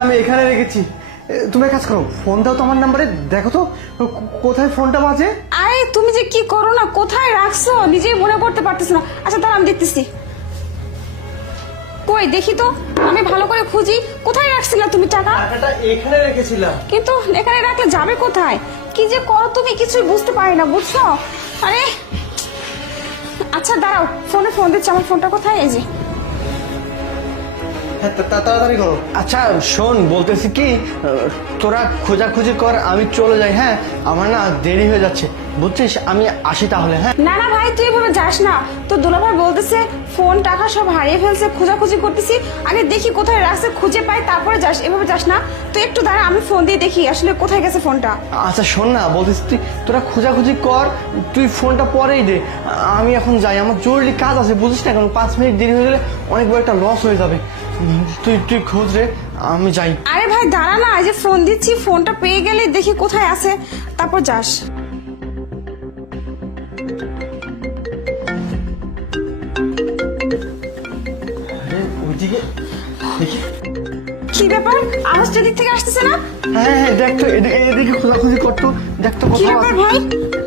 আমি এখানে রেখেছি। তুমি এক কাজ করো, ফোন দাও তো আমার নাম্বারে, দেখো তো কোথায় ফোনটা বাজে। আরে তুমি যে কি করো না, কোথায় রাখছো নিজেই মনে করতে পারতেছ না। আচ্ছা দাঁড়া, আমি দেখতেছি। কই দেখি তো, আমি ভালো করে খুঁজি। কোথায় রাখছিলা তুমি টাকা? টাকাটা এখানে রেখেছিলাম। কিন্তু এখানে রাখলে যাবে কোথায়? কি যে করো তুমি, কিছুই বুঝতে পারি না, বুঝছো? আরে আচ্ছা দাঁড়াও, ফোনে ফোন দিচ্ছি। আমার ফোনটা কোথায়? এই যে। হ্যাঁ, তাড়াতাড়ি করো। আচ্ছা শোন, বলতেছি কি, তোরা খোঁজাখুঁজি কর, আমি চলে যাই। হ্যাঁ, আমার না দেরি হয়ে যাচ্ছে, বুঝছিস? আমি আসি তাহলে। হ্যাঁ না না ভাই, তুই এভাবে যাস না। তো দুলাভাই বলতেছে ফোন টাকা সব হারিয়ে ফেলছে, খোঁজাখুঁজি করতেছি। আগে দেখি কোথায় রাখছে, খুঁজে পাই তারপরে যাস। এভাবে যাস না। তুই একটু দাঁড়া, আমি ফোন দিয়ে দেখি আসলে কোথায় গেছে ফোনটা। আচ্ছা শোন না, বলতেছি তুই তোরা খোঁজাখুঁজি কর, তুই ফোনটা পরেই দে। আমি এখন যাই, আমার জরুরি কাজ আছে, বুঝিস না? এখন 5 মিনিট দেরি হয়ে গেলে অনেক বড় একটা লস হয়ে যাবে। তুই তুই খোঁজ রে, আমি যাই। আরে ভাই দাঁড়া না, এই যে ফোন দিচ্ছি, ফোনটা পেয়ে গেলে দেখি কোথায় আছে, তারপর যাস। আরে ওইদিকে দেখি। কি ব্যাপার, আওয়াজটা দিক থেকে আসতেছে না? হ্যাঁ হ্যাঁ, দেখ তো এদিকে খোঁজাখুঁজি করতো, দেখ তো কি কোথাও ব্যাপার আছে। ভাই,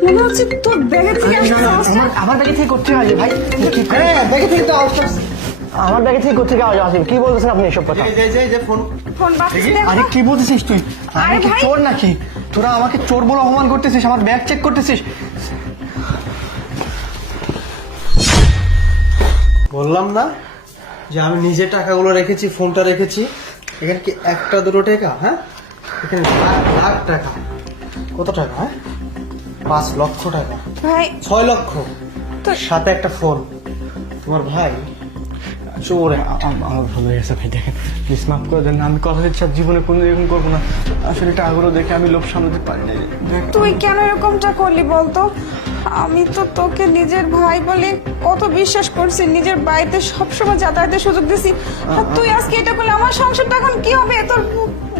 মনে হচ্ছে তোর ব্যাগের থেকে আসতেছে আওয়াজটা। আমার ব্যাগে থেকে করতে হবে ভাই। হ্যাঁ, ব্যাগে থেকে তো আওয়াজ আসছে। আমার ব্যাগে থেকে কোথা থেকে আওয়াজ আসে? কি বলতেছেন আপনি এসব কথা? ফোন বাজছে দেখো। আরে কি বলতেছিস তুই? আমি আরে কি ভাই। চোর নাকি? তোরা আমাকে চোর বলে অপমান করতেছিস, আমার ব্যাগ চেক করতেছিস। বললাম না যে আমি নিজে টাকাগুলো রেখেছি, ফোনটা রেখেছি। এখানে কি একটা দুটো টাকা? হ্যাঁ, এখানে লাখ লাখ টাকা। কত টাকা? হ্যাঁ, 5 লক্ষ টাকা, ভাই 6 লক্ষ, তো- সাথে একটা ফোন। তোমার ভাই চোর। আমার ভালো হয়ে গেছে ভাই, দেখেন প্লিজ মাফ করে দেন। আমি কথা দিচ্ছি আর জীবনে কোনো এরকম করবো না। আসলে টাকাগুলো দেখে আমি লোভ সামলাতে পারি না। দেখ, তুই কেন এরকমটা করলি বলতো? আমি তো তোকে নিজের ভাই বলে কত বিশ্বাস করছি, নিজের বাড়িতে সবসময় যাতায়াতের সুযোগ দিছি। আর তুই আজকে এটা করলে আমার সংসারটা এখন কি হবে? তোর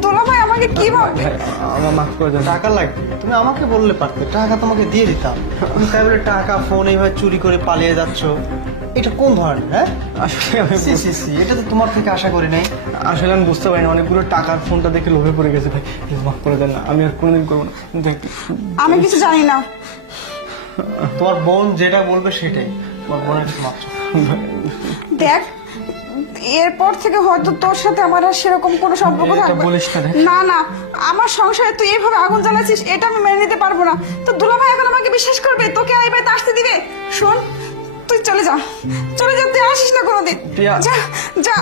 দুলাভাই আমাকে কি ভাববে? আমার মাফ করে দেন। টাকা লাগবে, তুমি আমাকে বললে পারতে, টাকা তোমাকে দিয়ে দিতাম। তুমি তাই বলে টাকা ফোন এইভাবে চুরি করে পালিয়ে যাচ্ছ, এটা কোন ধরনের? হ্যাঁ, আসলে আমি এটা তো তোমার থেকে আশা করি নাই। আসলে আমি বুঝতে পারিনি, অনেকগুলো টাকার ফোনটা দেখে লোভে পড়ে গেছে ভাই। প্লিজ মাফ করে দেন না, আমি আর কোনোদিন করবো না। দেখ, আমি কিছু জানি না। তোমার বোন যেটা বলবে সেটাই, তোমার বোনের কিছু মাত্র। দেখ, এরপর থেকে হয়তো তোর সাথে আমার আর সেরকম কোনো সম্পর্ক এটা থাকবে বলিস না রে। না। না, আমার সংসারে তুই এইভাবে আগুন জ্বালাচ্ছিস, এটা আমি মেনে নিতে পারবো না। তো দুলাভাই এখন আমাকে বিশ্বাস করবে? তোকে আর এই বাড়িতে আসতে দিবে? শোন, তুই চলে যা, চলে যা, তুই আসিস না কোনোদিন। প্রিয়া। যা যা।